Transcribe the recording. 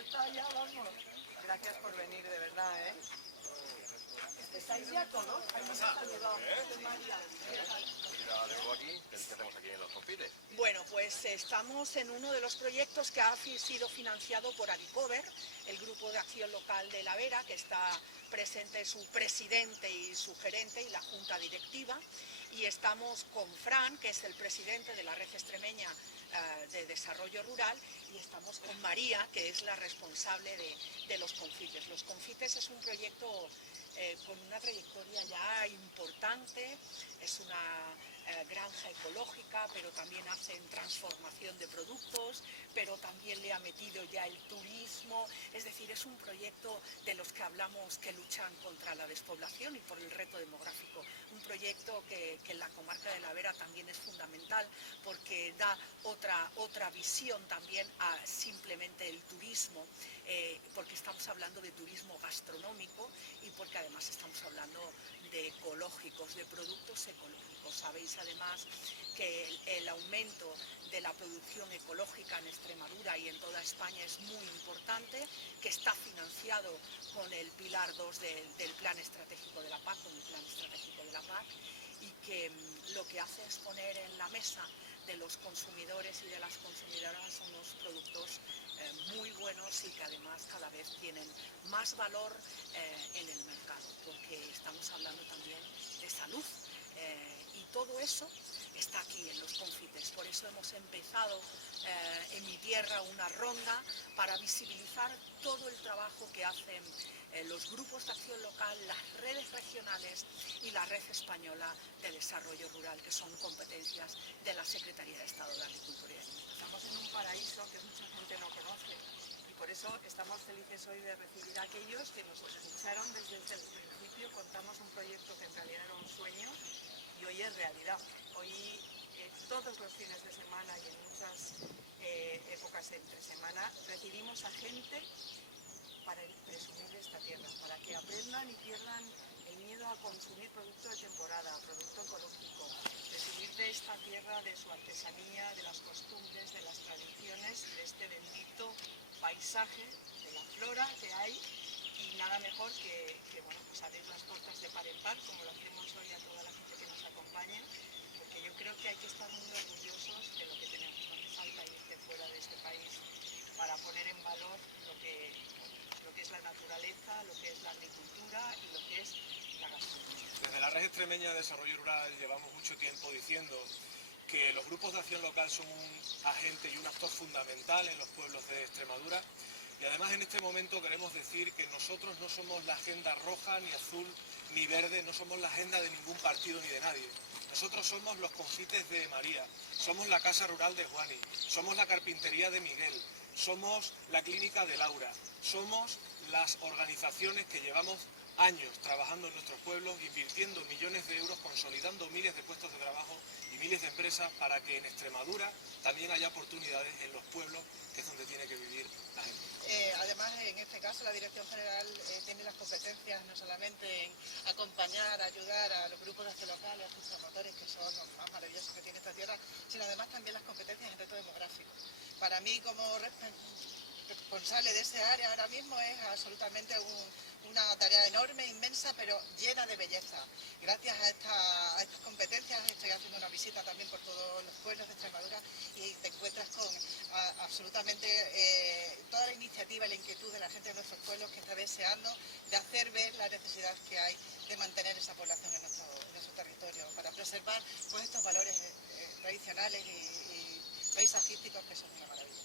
está ya, vamos. Gracias por venir, de verdad, ¿eh? ¿Estáis ya todos? ¿Qué hacemos aquí en los confites? Bueno, pues estamos en uno de los proyectos que ha sido financiado por Adicover, el Grupo de Acción Local de La Vera, que está presente su presidente y su gerente y la junta directiva, y estamos con Fran, que es el presidente de la Red Extremeña de Desarrollo Rural, y estamos con María, que es la responsable de los confites. Los confites es un proyecto con una trayectoria ya importante, es una granja ecológica, pero también hacen transformación de productos, pero también le ha metido ya el turismo, es decir, es un proyecto de los que hablamos que luchan contra la despoblación y por el reto demográfico, un proyecto que en la comarca de La Vera también es fundamental porque da otra visión también a simplemente el turismo, porque estamos hablando de turismo gastronómico y porque además estamos hablando de ecológicos, de productos ecológicos. Sabéis además que el aumento de la producción ecológica en Extremadura y en toda España es muy importante, que está financiado con el pilar 2 del Plan Estratégico de la PAC, con el Plan Estratégico de la PAC, y que lo que hace es poner en la mesa de los consumidores y de las consumidoras unos productos muy buenos y que además cada vez tienen más valor en el mercado, porque estamos hablando también de salud y todo eso está aquí en los confites. Por eso hemos empezado en mi tierra una ronda para visibilizar todo el trabajo que hacen los grupos de acción local, las redes regionales y la red española de desarrollo rural, que son competencias de la Secretaría de Estado de Agricultura y Alimentación. Estamos en un paraíso que mucha gente no conoce y por eso estamos felices hoy de recibir a aquellos que nos escucharon desde el principio. Contamos un proyecto que en realidad era un sueño y hoy es realidad. Hoy todos los fines de semana y en muchas épocas entre semana recibimos a gente para presumir de esta tierra, para que aprendan y pierdan el miedo a consumir producto de temporada, producto ecológico, presumir de esta tierra, de su artesanía, de las costumbres, de las tradiciones, de este bendito paisaje, de la flora que hay, y nada mejor que bueno, pues abrir las puertas de par en par, como lo hacemos hoy a toda la gente que nos acompañe, porque yo creo que hay que estar muy orgullosos de lo que tenemos. No hace falta irse fuera de este país para poner en valor lo que es la naturaleza, lo que es la agricultura y lo que es la gastronomía. Desde la Red Extremeña de Desarrollo Rural llevamos mucho tiempo diciendo que los grupos de acción local son un agente y un actor fundamental en los pueblos de Extremadura, y además en este momento queremos decir que nosotros no somos la agenda roja, ni azul, ni verde, no somos la agenda de ningún partido ni de nadie. Nosotros somos los confites de María, somos la Casa Rural de Juani, somos la carpintería de Miguel, somos la clínica de Laura, somos las organizaciones que llevamos años trabajando en nuestros pueblos, invirtiendo millones de euros, consolidando miles de puestos de trabajo y miles de empresas para que en Extremadura también haya oportunidades en los pueblos, que es donde tiene que vivir la gente. Además, en este caso, la Dirección General tiene las competencias no solamente en acompañar, ayudar a los grupos de acción local, a sus promotores, que son los más maravillosos que tiene esta tierra, sino además también las competencias en reto demográfico. Para mí, como responsable de ese área ahora mismo, es absolutamente una tarea enorme, inmensa, pero llena de belleza. Gracias a estas competencias estoy haciendo una visita también por todos los pueblos de Extremadura y te encuentras con absolutamente toda la iniciativa y la inquietud de la gente de nuestros pueblos, que está deseando de hacer ver la necesidad que hay de mantener esa población en nuestro territorio, para preservar pues, estos valores tradicionales y paisajísticos que son una maravilla.